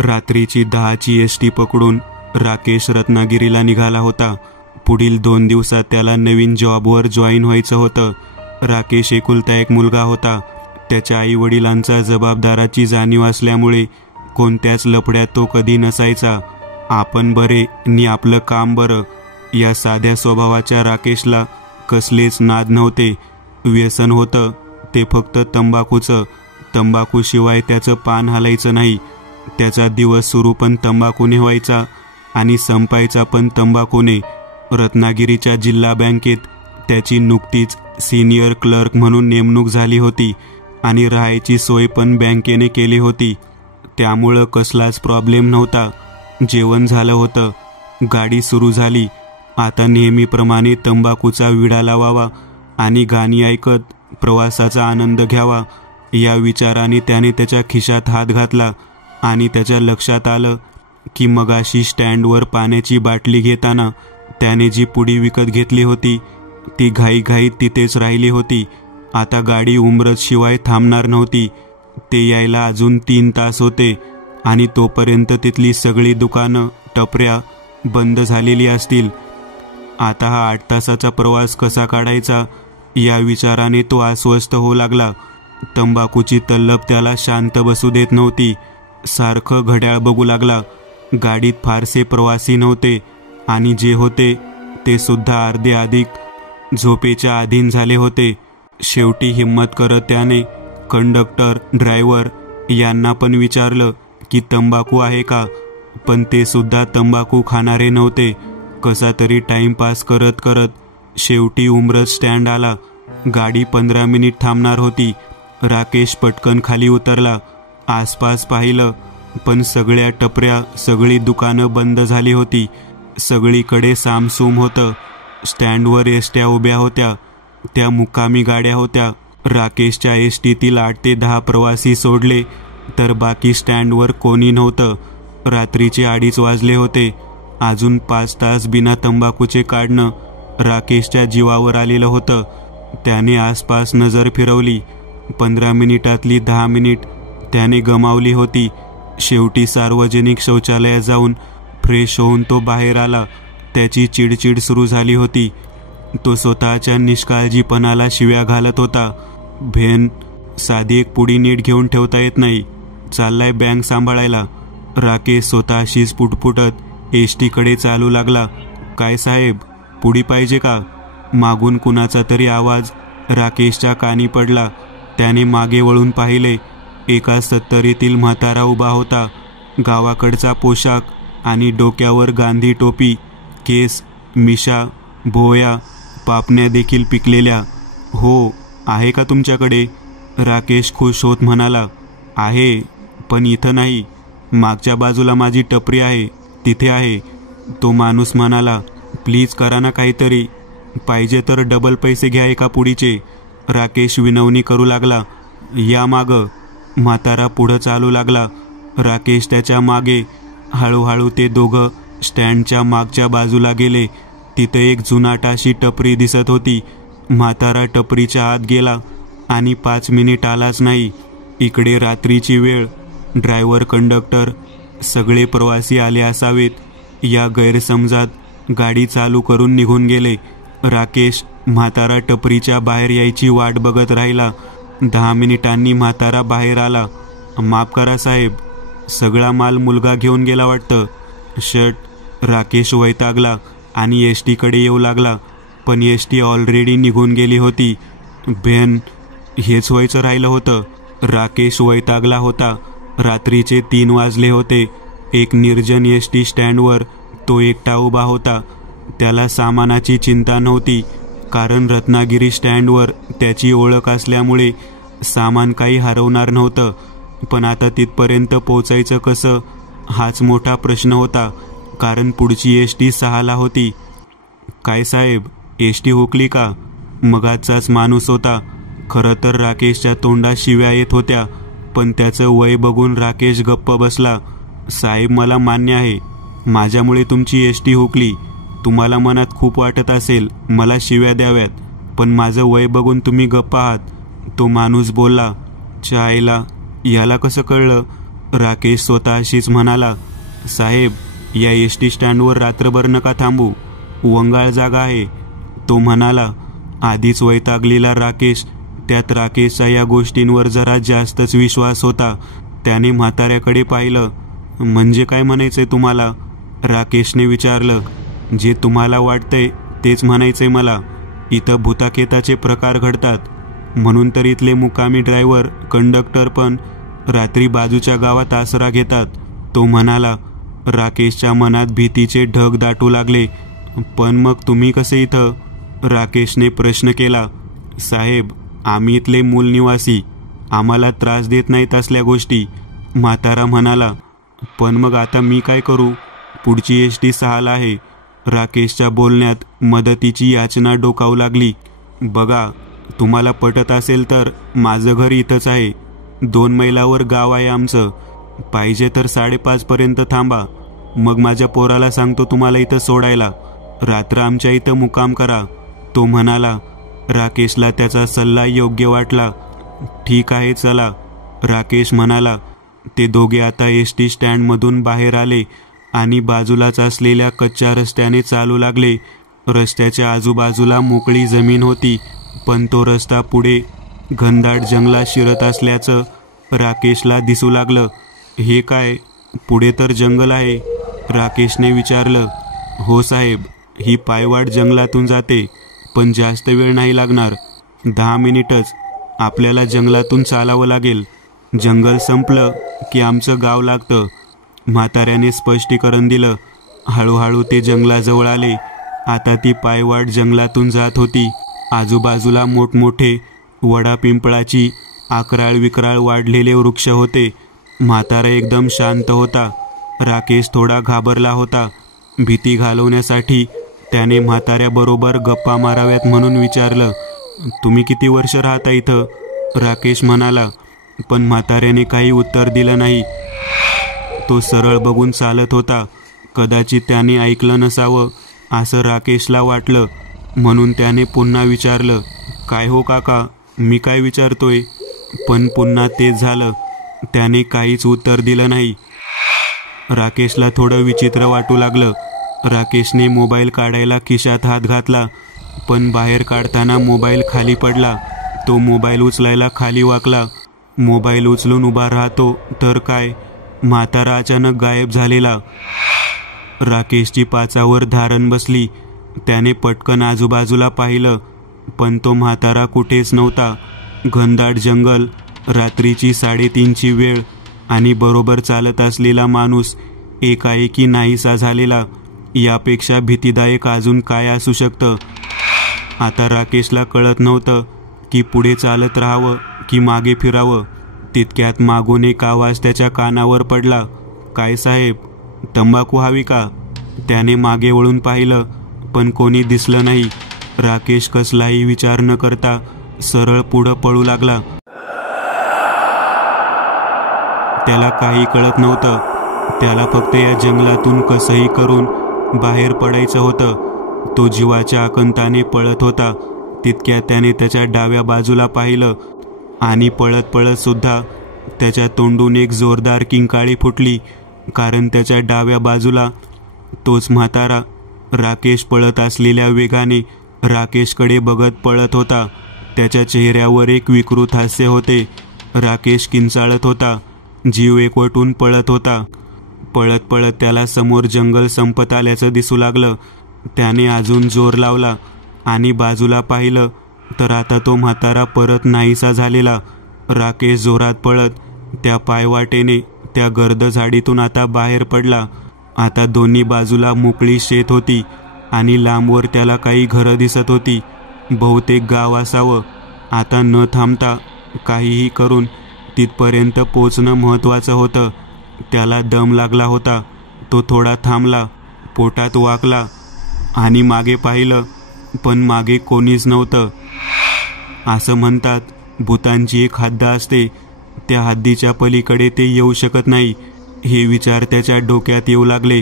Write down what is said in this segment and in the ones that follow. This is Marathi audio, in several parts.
रात्रीची 10ची एसटी पकडून राकेश रत्नागिरीला निघाला होता. पुढील 2 दिवसात त्याला नवीन जॉबवर जॉईन व्हायचं होतं. राकेश एकुलता एक मुलगा होता. त्याच्या आईवडिलांचा जबाबदाराची जाणीव असल्यामुळे कोणत्याच लफड्यात तो कधी नसायचा. आपण बरे नि आपलं काम बरं या साध्या स्वभावाच्या राकेशला कसलेच नाद नव्हते. व्यसन होतं ते फक्त तंबाखूचं. तंबाखूशिवाय त्याचं पान हलायचं नाही. त्याचा दिवस सुरू पण तंबाखूने व्हायचा आणि संपायचा पण तंबाखूने. रत्नागिरीच्या जिल्हा बँकेत त्याची नुकतीच सिनियर क्लर्क म्हणून नेमणूक झाली होती आणि राहायची सोय पण बँकेने केली होती. त्यामुळं कसलाच प्रॉब्लेम नव्हता. जेवण झालं होतं. गाडी सुरू झाली. आता नेहमीप्रमाणे तंबाखूचा विडा लावावा आणि गाणी ऐकत प्रवासाचा आनंद घ्यावा या विचाराने त्याने त्याच्या खिशात हात घातला आणि त्याच्या लक्षात आलं की मगाशी स्टँडवर पाण्याची बाटली घेताना त्याने जी पुडी विकत घेतली होती ती घाईघाईत तिथेच राहिली होती. आता गाडी उमरत शिवाय थांबणार नव्हती. ते यायला अजून 3 तास होते आणि तोपर्यंत तिथली सगळी दुकानं टपऱ्या बंद झालेली असतील. आता हा 8 तासाचा प्रवास कसा काढायचा या विचाराने तो अस्वस्थ होऊ लागला. तंबाखूची तल्लप त्याला शांत बसू देत नव्हती. सारखं घड्याळ बघू लागला. गाडीत फारसे प्रवासी नव्हते आणि जे होते ते सुद्धा अर्धे अधिक झोपेच्या अधीन झाले होते. शेवटी हिम्मत करत त्याने कंडक्टर ड्रायव्हर यांना पण विचारलं की तंबाखू आहे का, पण ते सुद्धा तंबाखू खाणारे नव्हते. कसा तरी टाइमपास करत करत शेवटी उमरत स्टँड आला. गाडी 15 मिनिट थांबणार होती. राकेश पटकन खाली उतरला. आसपास पाहिलं पण सगळ्या टपऱ्या सगळी दुकानं बंद झाली होती. सगळीकडे सामसूम होतं. स्टँडवर एसट्या उभ्या होत्या. त्या मुक्कामी गाड्या होत्या. राकेशच्या एसटीतील 8 ते 10 प्रवासी सोडले तर बाकी स्टँडवर कोणी नव्हतं. रात्रीचे 2:30 वाजले होते. अजून 5 तास बिना तंबाखूचे काढणं राकेशच्या जीवावर आलेलं होतं. त्याने आसपास नजर फिरवली. 15 मिनिटातली 10 मिनिट त्याने गमावली होती. शेवटी सार्वजनिक शौचालयात जाऊन फ्रेश होऊन तो बाहेर आला. त्याची चिडचिड सुरू झाली होती. तो स्वतःच्या निष्काळजीपणाला शिव्या घालत होता. भेन, साधी एक पुडी नीट घेऊन ठेवता येत नाही, चाललाय बँक सांभाळायला. राकेश स्वतःशीच पुटपुटत एसटीकडे चालू लागला. काय साहेब, पुडी पाहिजे का? मागून कुणाचा तरी आवाज राकेशच्या कानी पडला. त्याने मागे वळून पाहिले. एका 70तील म्हातारा उभा होता. गावाकडचा पोशाख आणि डोक्यावर गांधी टोपी, केस, मिशा, भोया, पापण्या देखील पिकलेल्या. हो, आहे का तुमच्याकडे? राकेश खुश होत म्हणाला. आहे, पण इथं नाही. मागच्या बाजूला माझी टपरी आहे, तिथे आहे. तो माणूस म्हणाला. प्लीज करा ना काहीतरी. पाहिजे तर डबल पैसे घ्या एका पुडीचे. राकेश विनवणी करू लागला. या मागं. म्हातारा पुढं चालू लागला. राकेश त्याच्या मागे. हळूहळू ते दोघं स्टँडच्या मागच्या बाजूला गेले. तिथे एक जुनाटाशी टपरी दिसत होती. म्हातारा टपरीच्या आत गेला आणि 5 मिनिट आलाच नाही. इकडे रात्रीची वेळ. ड्रायव्हर, कंडक्टर सगळे प्रवासी आले असावेत या गैरसमजात गाडी चालू करून निघून गेले. राकेश म्हातारा टपरीच्या बाहेर यायची वाट बघत राहिला. 10 मिनिटांनी म्हातारा बाहेर आला. माफ करा साहेब, सगळा माल मुलगा घेऊन गेला वाटतं. शर्ट. राकेश वैतागला आणि एसटीकडे येऊ लागला. पण एसटी ऑलरेडी निघून गेली होती. भेन, हेच व्हायचं राहिलं होतं. राकेश वैतागला होता. रात्रीचे 3 वाजले होते. एक निर्जन एसटी स्टँडवर तो एकटा उभा होता. त्याला सामानाची चिंता नव्हती, कारण रत्नागिरी स्टँडवर त्याची ओळख असल्यामुळे सामान काही हरवणार नव्हतं. पण आता तिथपर्यंत पोचायचं कसं हाच मोठा प्रश्न होता, कारण पुढची एसटी 6ला होती. काय साहेब, एसटी हुकली का? मगाचाच माणूस होता. खरं तर राकेशच्या तोंडात शिव्या येत होत्या, पण त्याचं वय बघून राकेश गप्प बसला. साहेब, मला मान्य आहे, माझ्यामुळे तुमची एसटी हुकली. तुम्हाला मनात खूप वाटत असेल मला शिव्या द्याव्यात, पण माझं वय बघून तुम्ही गप्प आहात. तो माणूस बोलला. चायला, याला कसं कळलं? राकेश स्वतःशीच म्हणाला, साहेब, या एस टी स्टँडवर रात्रभर नका थांबू, वंगाळ जागा आहे. तो म्हणाला. आधीच वैतागलेला राकेश, त्यात राकेशचा या गोष्टींवर जरा जास्तच विश्वास होता. त्याने म्हाताऱ्याकडे पाहिलं. म्हणजे काय म्हणायचंय तुम्हाला? राकेशने विचारलं. जे तुम्हाला वाटतंय तेच म्हणायचंय मला. इथं भूताखेताचे प्रकार घडतात, म्हणून तर इथले मुकामी ड्रायव्हर, कंडक्टर पण रात्री बाजूच्या गावात आसरा घेतात. तो म्हणाला. राकेशच्या मनात भीतीचे ढग दाटू लागले. पण मग तुम्ही कसे इथं? राकेशने प्रश्न केला. साहेब, आम्ही इथले मूल निवासी, आम्हाला त्रास देत नाहीत असल्या गोष्टी. म्हातारा म्हणाला. पण मग आता मी काय करू? पुढची एस टी 6ला आहे. राकेशच्या बोलण्यात मदतीची याचना डोकावू लागली. बघा, तुम्हाला पटत असेल तर माझं घर इथंच आहे. 2 मैलावर गाव आहे आमचं. पाहिजे तर 5:30 पर्यंत थांबा, मग माझ्या पोराला सांगतो तुम्हाला इथं सोडायला. रात्र आमच्या इथं मुक्काम करा. तो म्हणाला. राकेशला त्याचा सल्ला योग्य वाटला. ठीक आहे, चला, राकेश म्हणाला. ते दोघे आता एस टी स्टँडमधून बाहेर आले आणि बाजूलाच असलेल्या कच्च्या रस्त्याने चालू लागले. रस्त्याच्या आजूबाजूला मोकळी जमीन होती, पण तो रस्ता पुढे घनदाट जंगलात शिरत असल्याचं राकेशला दिसू लागलं. हे काय, पुढे तर जंगल आहे? राकेशने विचारलं. हो साहेब, ही पायवाट जंगलातून जाते, पण जास्त वेळ नाही लागणार. 10 मिनिटच आपल्याला जंगलातून चालावं लागेल. जंगल संपलं की आमचं गाव लागतं. म्हाताऱ्याने स्पष्टीकरण दिलं. हळूहळू ते जंगलाजवळ आले. आता ती पायवाट जंगलातून जात होती. आजूबाजूला मोठमोठे वडा पिंपळाची आकराळ विक्राळ वाढलेले वृक्ष होते. म्हातारा एकदम शांत होता. राकेश थोडा घाबरला होता. भीती घालवण्यासाठी त्याने म्हाताऱ्याबरोबर गप्पा माराव्यात म्हणून विचारलं. तुम्ही किती वर्ष राहता इथं? राकेश म्हणाला. पण म्हाताऱ्याने काही उत्तर दिलं नाही. तो सरळ बघून चालत होता. कदाचित त्याने ऐकलं नसावं असं राकेशला वाटलं, म्हणून त्याने पुन्हा विचारलं. काय हो काका, मी काय विचारतोय? पण पुन्हा तेच झालं. त्याने काहीच उत्तर दिलं नाही. राकेशला थोडं विचित्र वाटू लागलं. राकेशने मोबाईल काढायला खिशात हात घातला, पण बाहेर काढताना मोबाईल खाली पडला. तो मोबाईल उचलायला खाली वाकला. मोबाईल उचलून उभा राहतो तर काय, म्हातारा अचानक गायब झालेला. राकेशची पाचावर धारण बसली. त्याने पटकन आजूबाजूला पाहिलं, पण तो म्हातारा कुठेच नव्हता. घनदाट जंगल, रात्रीची 3:30ची वेळ आणि बरोबर चालत असलेला माणूस एकाएकी नाहीसा झालेला. यापेक्षा भीतीदायक अजून काय असू शकतं? आता राकेशला कळत नव्हतं की पुढे चालत राहावं की मागे फिरावं. तितक्यात मागून एक आवाज त्याच्या कानावर पडला. काय साहेब, तंबाखू हवी का? त्याने मागे वळून पाहिलं, पण कोणी दिसलं नाही. राकेश कसलाही विचार न करता सरळ पुढं पळू लागला. त्याला काही कळत नव्हतं. त्याला फक्त या जंगलातून कसंही करून बाहेर पडायचं होतं. तो जीवाच्या आकंताने पळत होता. तितक्यात त्याने त्याच्या डाव्या बाजूला पाहिलं आणि पळत पळत सुद्धा त्याच्या तोंडून एक जोरदार किंकाळी फुटली, कारण त्याच्या डाव्या बाजूला तोच म्हातारा राकेश पळत असलेल्या वेगाने राकेशकडे बघत पळत होता. त्याच्या चेहऱ्यावर एक विकृत हास्य होते. राकेश किंचाळत होता, जीव एकवटून पळत होता. पळत पळत त्याला समोर जंगल संपत आल्याचं दिसू लागलं. त्याने अजून जोर लावला आणि बाजूला पाहिलं तर आता तो म्हातारा परत नाहीसा झालेला. राकेश जोरात पळत त्या पायवाटेने त्या गर्द झाडीतून आता बाहेर पडला. आता दोन्ही बाजूला मोकळी शेत होती आणि लांबवर त्याला काही घरं दिसत होती. बहुतेक गाव असावं. आता न थांबता काहीही करून तिथपर्यंत पोचणं महत्त्वाचं होतं. त्याला दम लागला होता. तो थोडा थांबला, पोटात वाकला आणि मागे पाहिलं, पण मागे कोणीच नव्हतं. असं म्हणतात, भूतांची एक हद्द असते, त्या हद्दीच्या पलीकडे ते येऊ शकत नाही. हे विचार त्याच्या डोक्यात येऊ लागले.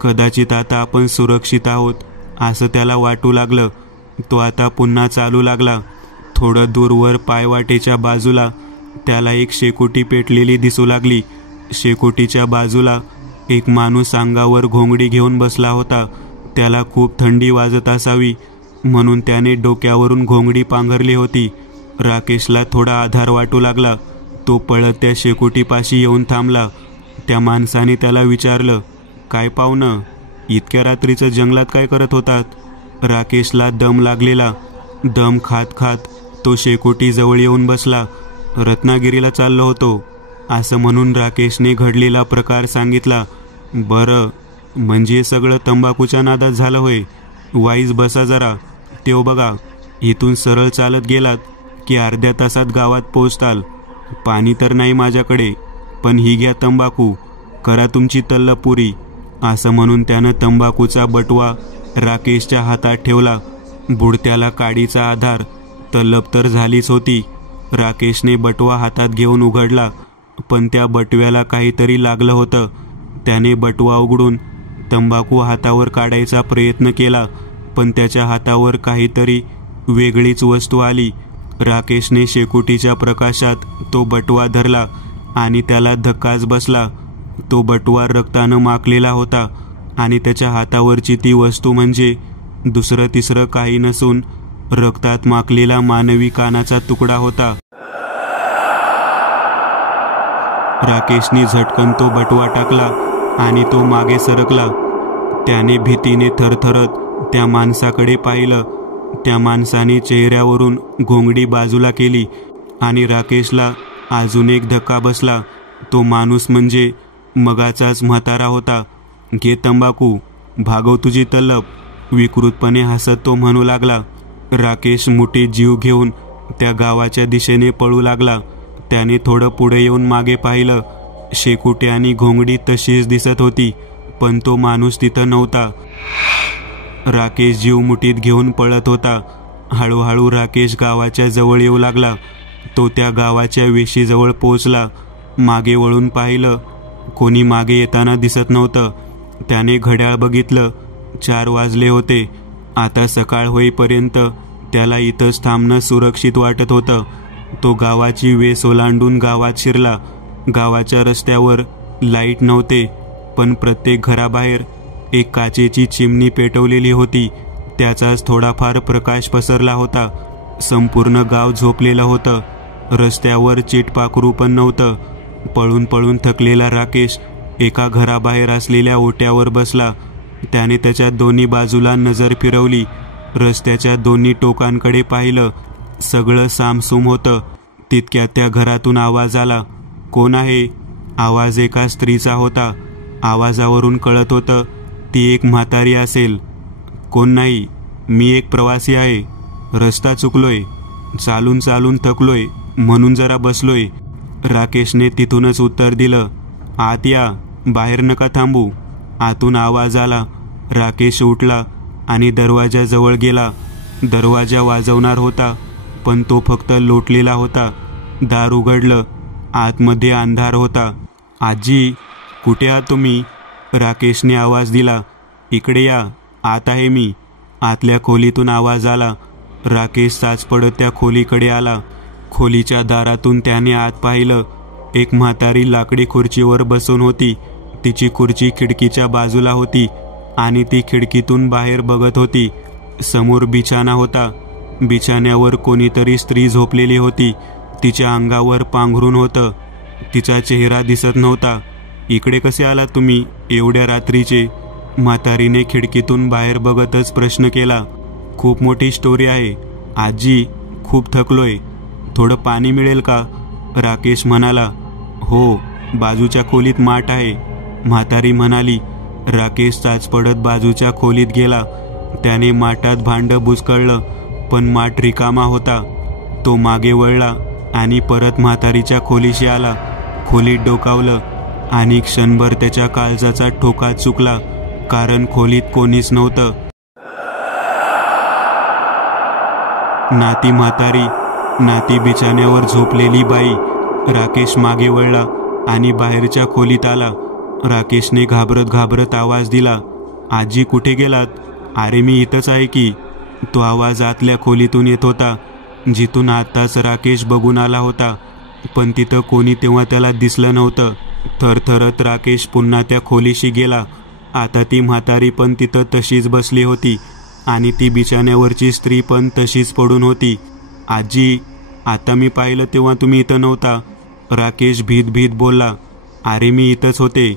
कदाचित आता आपण सुरक्षित आहोत असं त्याला वाटू लागलं. तो आता पुन्हा चालू लागला. थोडं दूरवर पायवाटेच्या बाजूला त्याला एक शेकोटी पेटलेली दिसू लागली. शेकोटीच्या बाजूला एक माणूस अंगावर घोंगडी घेऊन बसला होता. त्याला खूप थंडी वाजत असावी म्हणून त्याने डोक्यावरून घोंगडी पांघरली होती. राकेशला थोडा आधार वाटू लागला. तो पळत त्या शेकोटीपाशी येऊन थांबला. त्या माणसाने त्याला विचारलं, काय पाहुणं, इतक्या रात्रीचं जंगलात काय करत होतात? राकेशला दम लागलेला. दम खात खात तो शेकोटी जवळ येऊन बसला. रत्नागिरीला चाललो होतो असं म्हणून राकेशने घडलेला प्रकार सांगितला. बरं, म्हणजे सगळं तंबाखूच्या नादात झालं होय. वाईज बसा जरा. तेव बघा, इथून सरळ चालत गेलात की अर्ध्या तासात गावात पोहोचताल. पाणी तर नाही माझ्याकडे, पण ही घ्या तंबाखू, करा तुमची तल्ल पुरी. असं म्हणून त्यानं तंबाखूचा बटवा राकेशच्या हातात ठेवला. बुडत्याला काडीचा आधार. तल्लप तर झालीच होती. राकेशने बटवा हातात घेऊन उघडला, पण त्या बटव्याला काहीतरी लागलं होतं. त्याने बटवा उघडून तंबाखू हातावर काढायचा प्रयत्न केला, पण त्याच्या हातावर काहीतरी वेगळीच वस्तू आली. राकेशने शेकोटीच्या प्रकाशात तो बटवा धरला आणि त्याला धक्काच बसला. तो बटवा रक्तानं माखलेला होता आणि त्याच्या हातावरची ती वस्तू म्हणजे दुसरं तिसरं काही नसून रक्तात माखलेला मानवी कानाचा तुकडा होता. राकेशने झटकन तो बटवा टाकला आणि तो मागे सरकला. त्याने भीतीने थरथरत त्या माणसाकडे पाहिलं. त्या माणसाने चेहऱ्यावरून घोंगडी बाजूला केली आणि राकेशला अजून एक धक्का बसला. तो माणूस म्हणजे मगाचाच म्हातारा होता. घे तंबाखू, भागव तुझी तल्लप, विकृतपणे हसत तो म्हणू लागला. राकेश मुठीत जीव घेऊन त्या गावाच्या दिशेने पळू लागला. त्याने थोडं पुढे येऊन मागे पाहिलं. शेकोटी आणि घोंगडी तशीच दिसत होती, पण तो माणूस तिथं नव्हता. राकेश जीव मुठीत घेऊन पळत होता. हळूहळू राकेश गावाच्या जवळ येऊ लागला. तो त्या गावाच्या वेशीजवळ पोहोचला. मागे वळून पाहिलं. कोणी मागे येताना दिसत नव्हतं. त्याने घड्याळ बघितलं. 4 वाजले होते. आता सकाळ होईपर्यंत त्याला इथंच थांबणं सुरक्षित वाटत होतं. तो गावाची वेस ओलांडून गावात शिरला. गावाच्या रस्त्यावर लाईट नव्हते, पण प्रत्येक घराबाहेर एक काचेची चिमणी पेटवलेली होती. त्याचाच थोडाफार प्रकाश पसरला होता. संपूर्ण गाव झोपलेलं होतं. रस्त्यावर चिटपाखरू पण नव्हतं. पळून पळून थकलेला राकेश एका घराबाहेर असलेल्या ओट्यावर बसला. त्याने त्याच्या दोन्ही बाजूला नजर फिरवली. रस्त्याच्या दोन्ही टोकांकडे पाहिलं. सगळं सामसूम होतं. तितक्यात त्या घरातून आवाज आला. कोण आहे? आवाज एका स्त्रीचा होता. आवाजावरून कळत होतं ती एक म्हातारी असेल. कोण नाही, मी एक प्रवासी आहे. रस्ता चुकलोय. चालून चालून थकलोय म्हणून जरा बसलोय. राकेशने तिथूनच उत्तर दिलं. आत या, बाहेर नका थांबू. आतून आवाज आला. राकेश उठला आणि दरवाजाजवळ गेला. दरवाजा वाजवणार होता, पण तो फक्त लोटलेला होता. दार उघडलं. आतमध्ये अंधार होता. आजी, कुठे आहात तुम्ही? राकेशने आवाज दिला. इकडे या, आत आहे मी. आतल्या खोलीतून आवाज आला. राकेश साचपडत त्या खोलीकडे आला. खोलीच्या दारातून त्याने आत पाहिलं. एक म्हातारी लाकडी खुर्चीवर बसून होती. तिची खुर्ची खिडकीच्या बाजूला होती आणि ती खिडकीतून बाहेर बघत होती. समोर बिछाना होता. बिछाण्यावर कोणीतरी स्त्री झोपलेली होती. तिच्या अंगावर पांघरून होतं. तिचा चेहरा दिसत नव्हता. इकडे कसे आलात तुम्ही एवढ्या रात्रीचे? म्हातारीने खिडकीतून बाहेर बघतच प्रश्न केला. खूप मोठी स्टोरी आहे आजी, खूप थकलोय. थोडं पाणी मिळेल का? राकेश म्हणाला. हो, बाजूच्या खोलीत माठ आहे, म्हातारी म्हणाली. राकेश चाचपडत बाजूच्या खोलीत गेला. त्याने माठात भांडं बुचकळलं, पण माठ रिकामा होता. तो मागे वळला आणि परत म्हातारीच्या खोलीशी आला. खोलीत डोकावलं आणि क्षणभर त्याच्या काळजाचा ठोका चुकला, कारण खोलीत कोणीच नव्हतं. ना ती म्हातारी, ना ती बिछाण्यावर झोपलेली बाई. राकेश मागे वळला आणि बाहेरच्या खोलीत आला. राकेशने घाबरत घाबरत आवाज दिला. आजी, कुठे गेलात? अरे, मी इथंच आहे की. तो आवाज आतल्या खोलीतून येत होता, जिथून आताच राकेश बघून आला होता. पण तिथं कोणी तेव्हा त्याला दिसलं नव्हतं. थरथरत राकेश पुन्हा त्या खोलीशी गेला. आता ती म्हातारी पण तिथं तशीच बसली होती आणि ती बिछाण्यावरची स्त्री पण तशीच पडून होती. आजी, आता मी पाहिलं तेव्हा तुम्ही इथं नव्हता. राकेश भीत भीत बोलला. अरे मी इथंच होते,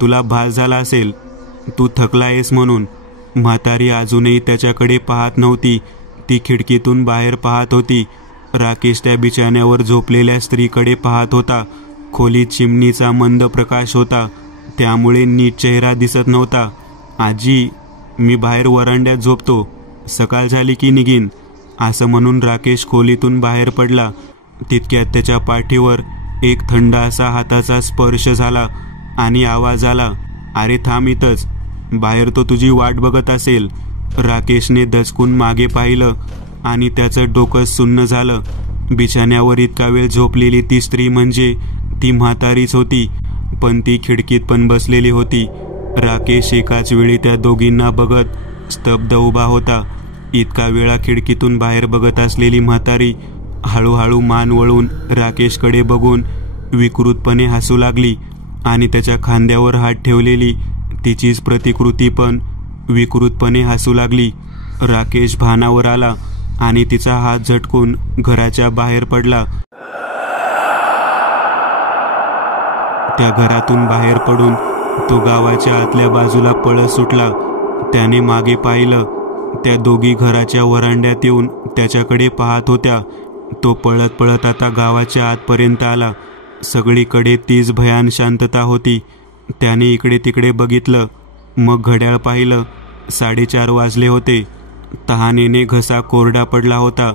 तुला भास झाला असेल, तू थकला आहेस म्हणून. म्हातारी अजूनही त्याच्याकडे पाहत नव्हती, ती खिडकीतून बाहेर पाहत होती. राकेश त्या बिछाण्यावर झोपलेल्या स्त्रीकडे पाहत होता. खोलीत चिमणीचा मंद प्रकाश होता, त्यामुळे नीट चेहरा दिसत नव्हता. आजी, मी बाहेर वरांड्यात झोपतो, सकाळ झाली की निघीन, असं म्हणून राकेश खोलीतून बाहेर पडला. तितक्यात त्याच्या पाठीवर एक थंड असा हाताचा स्पर्श झाला आणि आवाज आला, अरे थांब इथंच, बाहेर तो तुझी वाट बघत असेल. राकेशने दचकून मागे पाहिलं आणि त्याचं डोकं सुन्न झालं. बिछाण्यावर इतका वेळ झोपलेली ती स्त्री म्हणजे ती म्हातारीच होती, पण ती खिडकीत पण बसलेली होती. राकेश एकाच वेळी त्या दोघींना बघत स्तब्ध उभा होता. इतका वेळा खिडकीतून बाहेर बघत असलेली म्हातारी हळूहळू मान वळून राकेशकडे बघून विकृतपणे हसू लागली आणि त्याच्या खांद्यावर हात ठेवलेली तिचीच प्रतिकृती पण विकृतपणे हसू लागली. राकेश भानावर आला आणि तिचा हात झटकून घराच्या बाहेर पडला. त्या घरातून बाहेर पडून तो गावाच्या आतल्या बाजूला पळत सुटला. त्याने मागे पाहिलं, त्या दोघी घराच्या वरांड्यात येऊन त्याच्याकडे पाहत होत्या. तो पळत पळत आता गावाच्या आतपर्यंत आला. सगळीकडे तीच भयान शांतता होती. त्याने इकडे तिकडे बघितलं, मग घड्याळ पाहिलं. 4:30 वाजले होते. तहानेने घसा कोरडा पडला होता.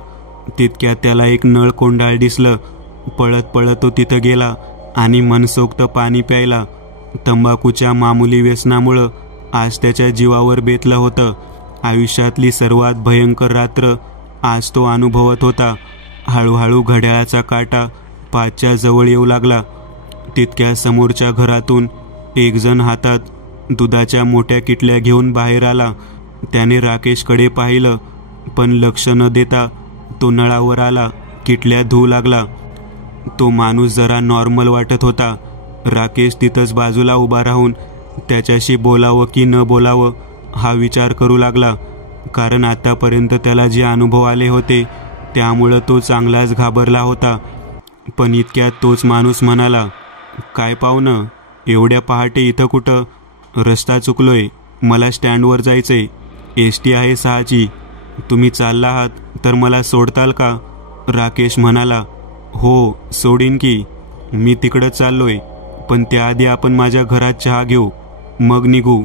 तितक्यात त्याला एक नळ कोंडाळ दिसलं. पळत पळत तो तिथं गेला आणि मनसोक्त पाणी प्यायला. तंबाखूच्या मामुली व्यसनामुळं आज त्याच्या जीवावर बेतलं होतं. आयुष्यातली सर्वात भयंकर रात्र आज तो अनुभवत होता. हळूहळू घड्याळाचा काटा 5च्या जवळ येऊ लागला. तितक्या समोरच्या घरातून एक जण हातात दुधाच्या मोठ्या किटल्या घेऊन बाहेर आला. त्याने राकेशकडे पाहिलं, पण लक्ष न देता तो नळावर आला. किटल्या धुवू लागला. तो माणूस जरा नॉर्मल वाटत होता. राकेश तिथंच बाजूला उभा राहून त्याच्याशी बोलावं की न बोलावं हा विचार करू लागला, कारण आतापर्यंत त्याला जे अनुभव आले होते त्यामुळं तो चांगलाच घाबरला होता. पण इतक्यात तोच माणूस म्हणाला, काय पाहुणं, एवढ्या पहाटे इथं कुठं? रस्ता चुकलोय, मला स्टँडवर जायचंय, एसटी आहे 6ची, तुम्ही चालला आहात तर मला सोडताल का? राकेश म्हणाला, हो सोडीन की, मी तिकडं चाललोय, पण त्याआधी आपण माझ्या घरात चहा घेऊ, मग निघू,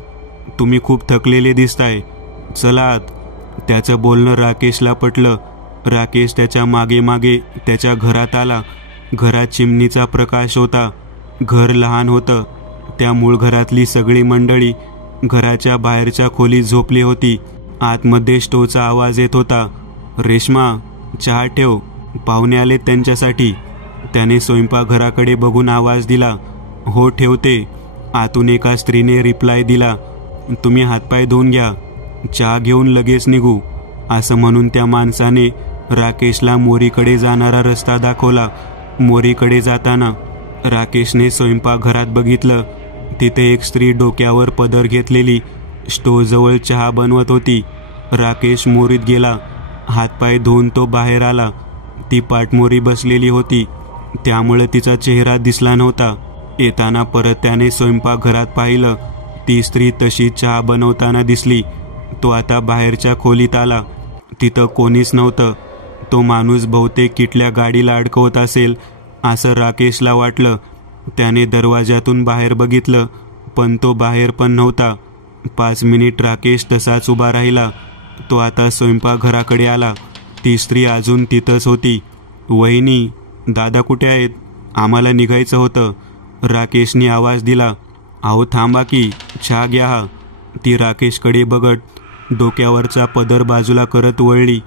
तुम्ही खूप थकलेले दिसताय, चला आत. त्याचं बोलणं राकेशला पटलं. राकेश त्याच्या मागे मागे त्याच्या घरात आला. घरात चिमणीचा प्रकाश होता. घर लहान होतं. त्या मूळ घरातली सगळी मंडळी घराच्या बाहेरच्या खोलीत झोपली होती. आतमध्ये स्टोचा आवाज येत होता. रेश्मा, चहा ठेव, पाहुणे आले त्यांच्यासाठी. त्याने स्वयंपाकघराकडे बघून आवाज दिला. हो ठेवते. आतून एका स्त्रीने रिप्लाय दिला. तुम्ही हातपाय धुवून घ्या, चहा घेऊन लगेच निघू, असं म्हणून त्या माणसाने राकेशला मोरीकडे जाणारा रस्ता दाखवला. मोरीकडे जाताना राकेशने स्वयंपाकघरात बघितलं. तिथे एक स्त्री डोक्यावर पदर घेतलेली स्टोजवळ चहा बनवत होती. राकेश मोरीत गेला. हातपाय धुवून तो बाहेर आला. ती पाठमोरी बसलेली होती, त्यामुळे तिचा चेहरा दिसला नव्हता. येताना परत त्याने स्वयंपाकघरात पाहिलं. ती स्त्री तशी चहा बनवताना दिसली. तो आता बाहेरच्या खोलीत आला. तिथं कोणीच नव्हतं. तो माणूस बहुतेक किटल्या गाडीला अडकवत असेल असं राकेशला वाटलं. त्याने दरवाजातून बाहेर बघितलं, पण तो बाहेर पण नव्हता. 5 मिनिट राकेश तसाच उभा राहिला. तो आता स्वयंपाकघराकडे आला. ती स्त्री अजून तिथंच होती. वहिनी, दादा कुठे आहेत? आम्हाला निघायचं होतं. राकेशने आवाज दिला. अहो थांबा की, चहा घ्या हा. ती राकेशकडे बघत डोक्यावरचा पदर बाजूला करत वळली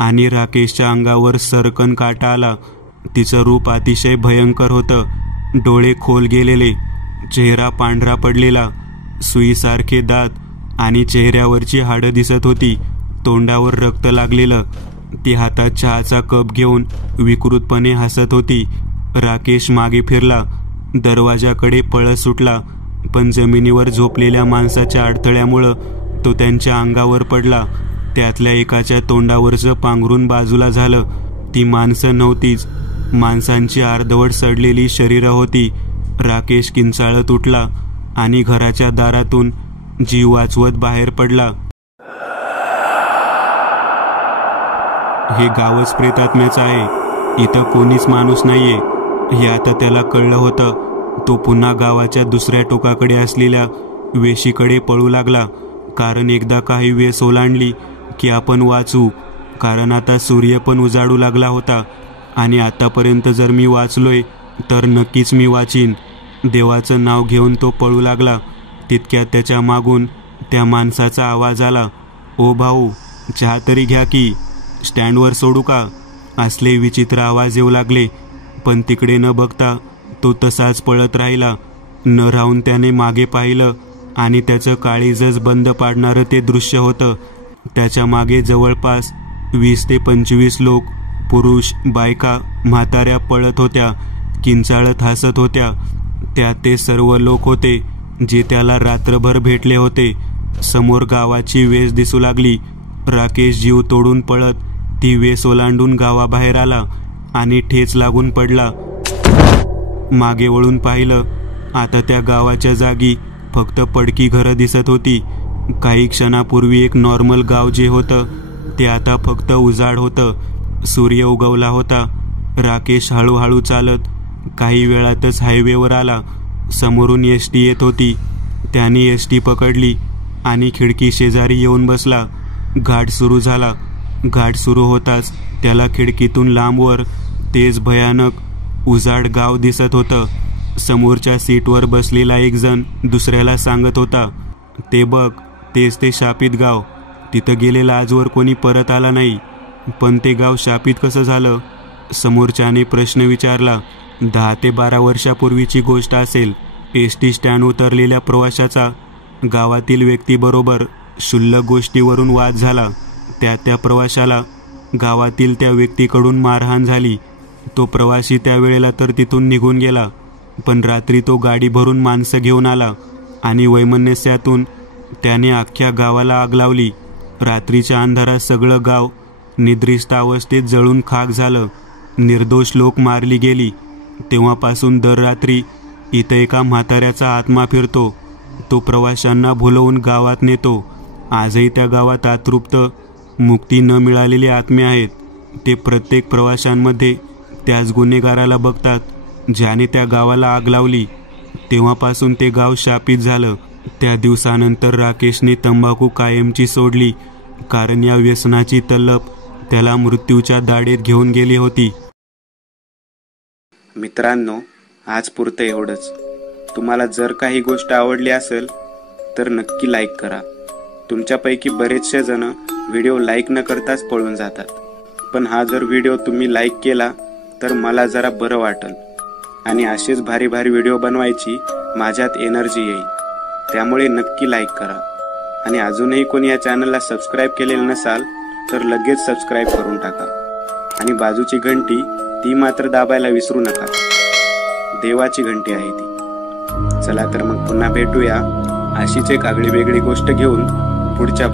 आणि राकेशच्या अंगावर सरकन काटा आला. तिचं रूप अतिशय भयंकर होतं. डोळे खोल गेलेले, चेहरा पांढरा पडलेला, सुईसारखे दात आणि चेहऱ्यावरची हाडं दिसत होती. तोंडावर रक्त लागलेलं. ती हातात चहाचा कप घेऊन विकृतपणे हसत होती. राकेश मागे फिरला. दरवाजाकडे पळत सुटला, पण जमिनीवर झोपलेल्या माणसाच्या अडथळ्यामुळं तो त्यांच्या अंगावर पडला. त्यातल्या एकाच्या तोंडावरचं पांघरून बाजूला झालं. ती माणसं नव्हतीच, माणसांची अर्धवट सडलेली शरीरं होती. राकेश किंचाळत उठला आणि घराच्या दारातून जीव वाचवत बाहेर पडला. हे गावच प्रेतात्म्याचं आहे, इथं कोणीच माणूस नाहीये हे आता त्याला कळलं होतं. तो पुन्हा गावाच्या दुसऱ्या टोकाकडे असलेल्या वेशीकडे पळू लागला, कारण एकदा काही वेस ओलांडली की आपण वाचू. कारण आता सूर्य पण उजाडू लागला होता आणि आतापर्यंत जर मी वाचलोय तर नक्कीच मी वाचीन. देवाचं नाव घेऊन तो पळू लागला. तितक्यात त्याच्या मागून त्या माणसाचा आवाज आला, ओ भाऊ, चहा तरी घ्या की, स्टँडवर सोडू का? असले विचित्र आवाज येऊ लागले, पण तिकडे न बघता तो तसाच पळत राहिला. न राहून त्याने मागे पाहिलं आणि त्याचं काळीजच बंद पाडणारं ते दृश्य होतं. त्याच्या मागे जवळपास 20 ते 25 लोक, पुरुष, बायका, म्हाताऱ्या पळत होत्या, किंचाळत हसत होत्या. त्यात ते सर्व लोक होते जे त्याला रात्रभर भेटले होते. समोर गावाची वेस दिसू लागली. राकेश जीव तोडून पळत ती वेस ओलांडून गावाबाहेर आला आणि ठेच लागून पडला. मागे वळून पाहिलं, आता त्या गावाच्या जागी फक्त पडकी घरं दिसत होती. काही क्षणापूर्वी एक नॉर्मल गाव जे होतं ते आता फक्त उजाड होतं. सूर्य उगवला होता. राकेश हळूहळू चालत काही वेळातच हायवेवर आला. समोरून एसटी येत होती. त्याने एसटी पकडली आणि खिडकी शेजारी येऊन बसला. घाट सुरू झाला. घाट सुरू होताच त्याला खिडकीतून लांबवर तेज भयानक उजाड गाव दिसत होतं. समोरच्या सीटवर बसलेला एक जण दुसऱ्याला सांगत होता, ते बघ, तेच ते शापित गाव. तिथं गेलेला आजवर कोणी परत आला नाही. पण ते गाव शापित कसं झालं? समोरच्याने प्रश्न विचारला. 10 ते 12 वर्षापूर्वीची गोष्ट असेल. एसटी स्टँड उतरलेल्या प्रवाशाचा गावातील व्यक्तीबरोबर क्षुल्लक गोष्टीवरून वाद झाला. त्या प्रवाशाला गावातील त्या व्यक्तीकडून मारहाण झाली. तो प्रवासी त्यावेळेला तर तिथून निघून गेला, पण रात्री तो गाडी भरून माणसं घेऊन आला आणि वैमनस्यातून त्याने अख्ख्या गावाला आग लावली. रात्रीच्या अंधारात सगळं गाव निद्रिस्त अवस्थेत जळून खाक झालं. निर्दोष लोक मारली गेली. तेव्हापासून दर रात्री इथं एका म्हाताऱ्याचा आत्मा फिरतो. तो प्रवाशांना भुलवून गावात नेतो. आजही त्या गावात अतृप्त, मुक्ती न मिळालेले आत्मे आहेत. ते प्रत्येक प्रवाशांमध्ये त्याच गुन्हेगाराला बघतात ज्याने त्या गावाला आग लावली. तेव्हापासून ते गाव शापित झालं. त्या दिवसानंतर राकेशने तंबाखू कायमची सोडली, कारण या व्यसनाची तलप त्याला मृत्यूच्या दाढेत घेऊन गेली होती. मित्रांनो, आज पुरतं एवढंच. तुम्हाला जर काही गोष्ट आवडली असेल तर नक्की लाईक करा. तुमच्यापैकी बरेचसे जण व्हिडिओ लाईक न करताच पळून जातात, पण हा जर व्हिडिओ तुम्ही लाईक केला तर मला जरा बरं वाटेल आणि असेच भारी भारी व्हिडिओ बनवायची माझ्यात एनर्जी येईल. त्यामुळे नक्की लाईक करा. आणि अजूनही कोणी या चॅनलला सबस्क्राईब केलेलं नसाल तर लगेच सबस्क्राईब करून टाका. आणि बाजूची घंटी ती मात्र दाबायला विसरू नका. देवाची घंटी आहे ती. चला तर मग पुन्हा भेटूया अशीच एक आगळी वेगळी गोष्ट घेऊन पुढच्या